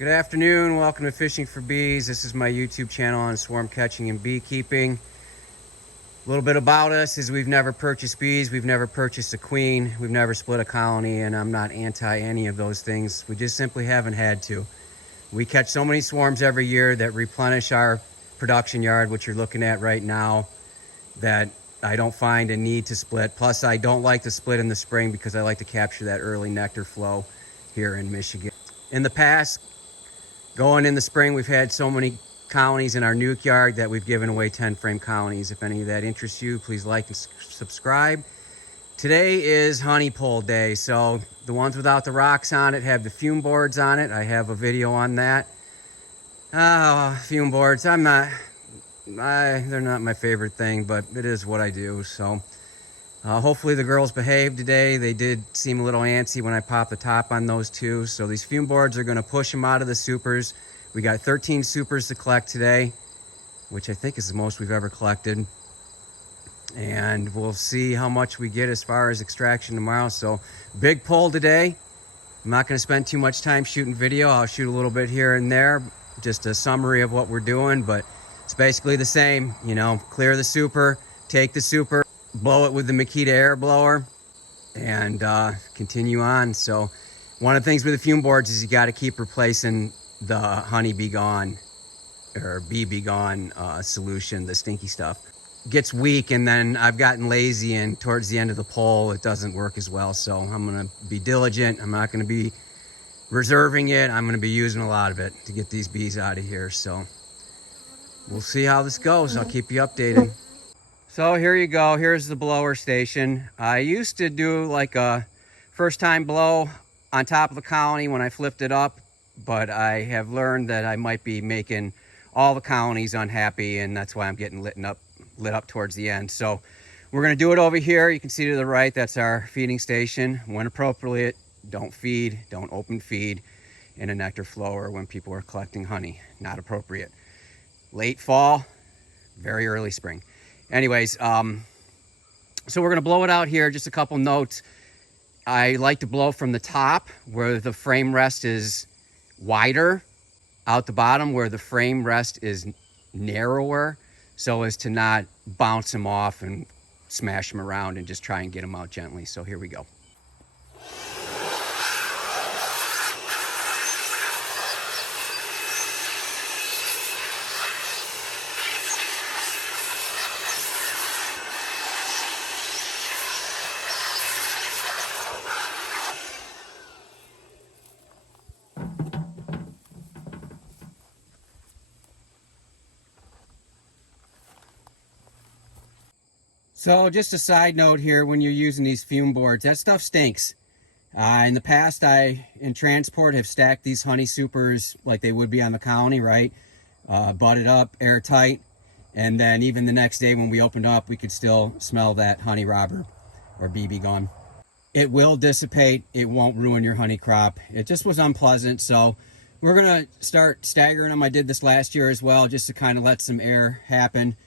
Good afternoon, welcome to Fishing for Bees. This is my YouTube channel on swarm catching and beekeeping. A little bit about us is we've never purchased bees, we've never purchased a queen, we've never split a colony, and I'm not anti any of those things. We just simply haven't had to. We catch so many swarms every year that replenish our production yard, which you're looking at right now, that I don't find a need to split. Plus, I don't like to split in the spring because I like to capture that early nectar flow here in Michigan. In the past, going in the spring, we've had so many colonies in our nuke yard that we've given away 10 frame colonies. If any of that interests you, please like and subscribe. Today is honey pole day, so the ones without the rocks on it have the fume boards on it. I have a video on that. Fume boards, they're not my favorite thing, but it is what I do. So hopefully the girls behaved today. They did seem a little antsy when I popped the top on those two. So these fume boards are going to push them out of the supers. We got 13 supers to collect today, which I think is the most we've ever collected. And we'll see how much we get as far as extraction tomorrow. So big pull today. I'm not going to spend too much time shooting video. I'll shoot a little bit here and there, just a summary of what we're doing, but it's basically the same. You know, clear the super, take the super, blow it with the Makita air blower, and continue on. So one of the things with the fume boards is you got to keep replacing the honey be gone or bee be gone solution. The stinky stuff gets weak, and then I've gotten lazy, and towards the end of the pull it doesn't work as well. So I'm going to be diligent. I'm not going to be reserving it. I'm going to be using a lot of it to get these bees out of here. So we'll see how this goes. I'll keep you updated. So here you go. Here's the blower station. I used to do like a first time blow on top of the colony when I flipped it up, but I have learned that I might be making all the colonies unhappy, and that's why I'm getting lit up towards the end. So we're going to do it over here. You can see to the right, that's our feeding station. When appropriate, don't feed, don't open feed in a nectar flower when people are collecting honey. Not appropriate. Late fall, very early spring. Anyways, so we're going to blow it out here. Just a couple notes. I like to blow from the top where the frame rest is wider, out the bottom where the frame rest is narrower, so as to not bounce them off and smash them around, and just try and get them out gently. So here we go. So just a side note here, when you're using these fume boards, that stuff stinks. In the past, I, in transport, have stacked these honey supers like they would be on the colony, right? Butted up, airtight. And then even the next day when we opened up, we could still smell that honey robber or bee be gone. It will dissipate. It won't ruin your honey crop. It just was unpleasant. So we're going to start staggering them. I did this last year as well, just to kind of let some air happen.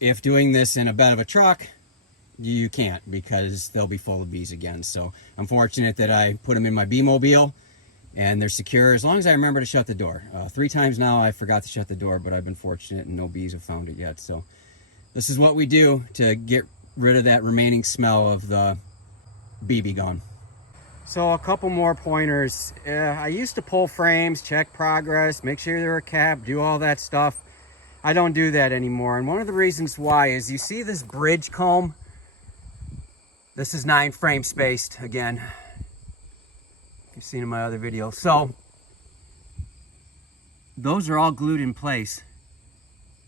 If doing this in a bed of a truck, you can't, because they'll be full of bees again. So I'm fortunate that I put them in my bee mobile and they're secure, as long as I remember to shut the door. 3 times now I forgot to shut the door, but I've been fortunate and no bees have found it yet. So this is what we do to get rid of that remaining smell of the bee be gone. So a couple more pointers. I used to pull frames, check progress, make sure they're capped, do all that stuff. I don't do that anymore, and one of the reasons why is, you see this bridge comb? This is 9 frame spaced again. You've seen in my other video. So those are all glued in place.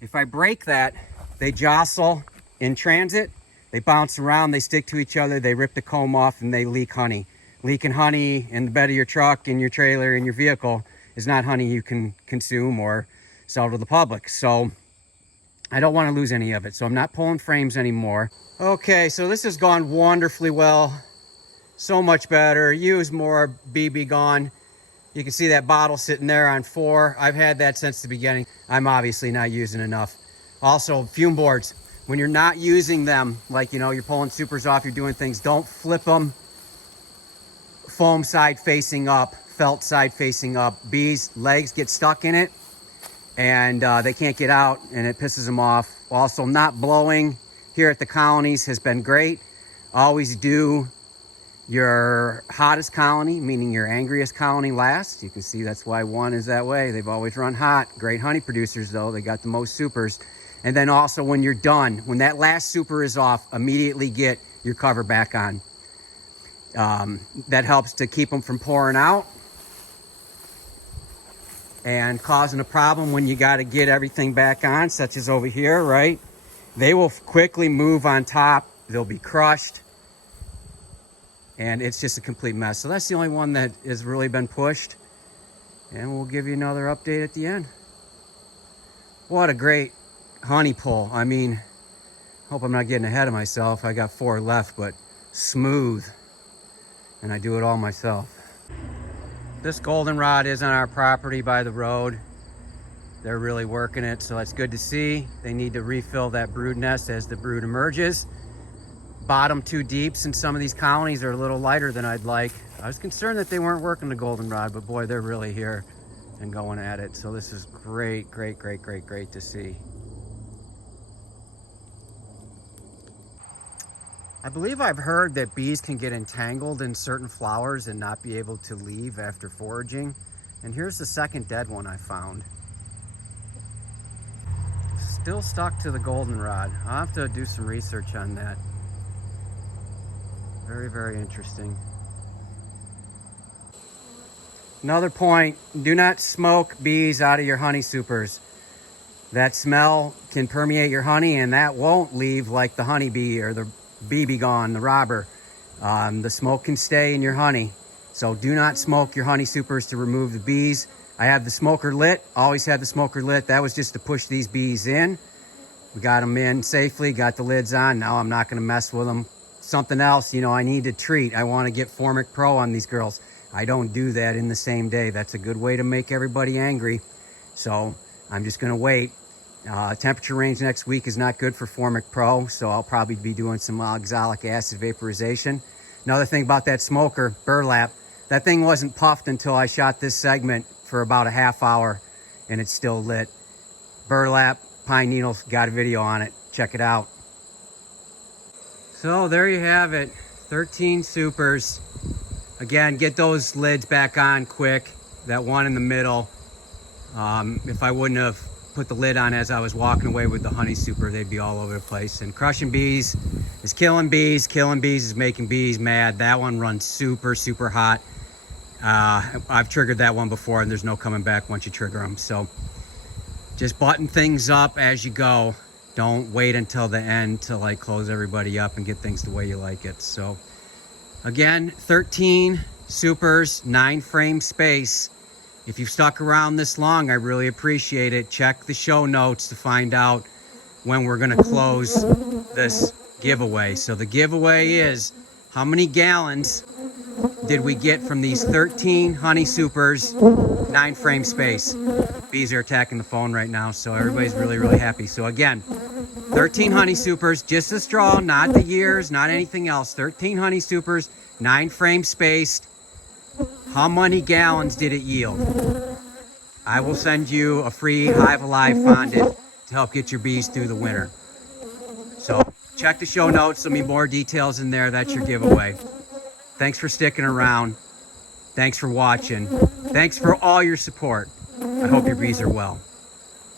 If I break that, they jostle in transit, they bounce around, they stick to each other, they rip the comb off, and they leak honey. Leaking honey in the bed of your truck, in your trailer, in your vehicle is not honey you can consume or sell to the public. So I don't want to lose any of it, so I'm not pulling frames anymore. Okay, so this has gone wonderfully well. So much better. Use more bee be gone. You can see that bottle sitting there on 4. I've had that since the beginning. I'm obviously not using enough. Also, fume boards. When you're not using them, like, you know, you're pulling supers off, you're doing things, don't flip them foam side facing up. felt side facing up. Bees' legs get stuck in it and they can't get out, and it pisses them off. Also, not blowing here at the colonies has been great. Always do your hottest colony, meaning your angriest colony, last. You can see that's why one is that way. They've always run hot. Great honey producers though. They got the most supers. And then also when you're done, when that last super is off, immediately get your cover back on. That helps to keep them from pouring out and causing a problem when you got to get everything back on, such as over here, right? They will quickly move on top. They'll be crushed. And it's just a complete mess. So that's the only one that has really been pushed. And we'll give you another update at the end. What a great honey pull. I mean, hope I'm not getting ahead of myself. I got 4 left, but smooth. And I do it all myself. This goldenrod is on our property by the road. They're really working it, so that's good to see. They need to refill that brood nest as the brood emerges. Bottom 2 deeps in some of these colonies are a little lighter than I'd like. I was concerned that they weren't working the goldenrod, but boy, they're really here and going at it. So this is great, great, great, great, great to see. I believe I've heard that bees can get entangled in certain flowers and not be able to leave after foraging. And here's the second dead one I found. Still stuck to the goldenrod. I'll have to do some research on that. Very, very interesting. Another point, do not smoke bees out of your honey supers. That smell can permeate your honey and that won't leave like the honeybee or the BB gone, the robber. The smoke can stay in your honey. So do not smoke your honey supers to remove the bees. I have the smoker lit, always had the smoker lit. That was just to push these bees in. We got them in safely, got the lids on. Now I'm not gonna mess with them. Something else, you know, I need to treat. I wanna get Formic Pro on these girls. I don't do that in the same day. That's a good way to make everybody angry. So I'm just gonna wait. Temperature range next week is not good for Formic Pro, so I'll probably be doing some oxalic acid vaporization. Another thing about that smoker, burlap, that thing wasn't puffed until I shot this segment for about a half hour, and it's still lit. Burlap, pine needles, got a video on it. Check it out. So there you have it, 13 supers. Again, get those lids back on quick. That one in the middle, if I wouldn't have put the lid on as I was walking away with the honey super, they'd be all over the place. And crushing bees is killing bees is making bees mad. That one runs super, super hot. I've triggered that one before and there's no coming back once you trigger them. So just button things up as you go. Don't wait until the end to like close everybody up and get things the way you like it. So again, 13 supers, 9 frame space. If you've stuck around this long, I really appreciate it. Check the show notes to find out when we're gonna close this giveaway. So the giveaway is, how many gallons did we get from these 13 honey supers, 9 frame space? Bees are attacking the phone right now, so everybody's really, really happy. So again, 13 honey supers, just the straw, not the years, not anything else. 13 honey supers, 9 frame spaced. How many gallons did it yield? I will send you a free Hive Alive Fondant to help get your bees through the winter. So check the show notes, there'll be more details in there. That's your giveaway. Thanks for sticking around. Thanks for watching. Thanks for all your support. I hope your bees are well.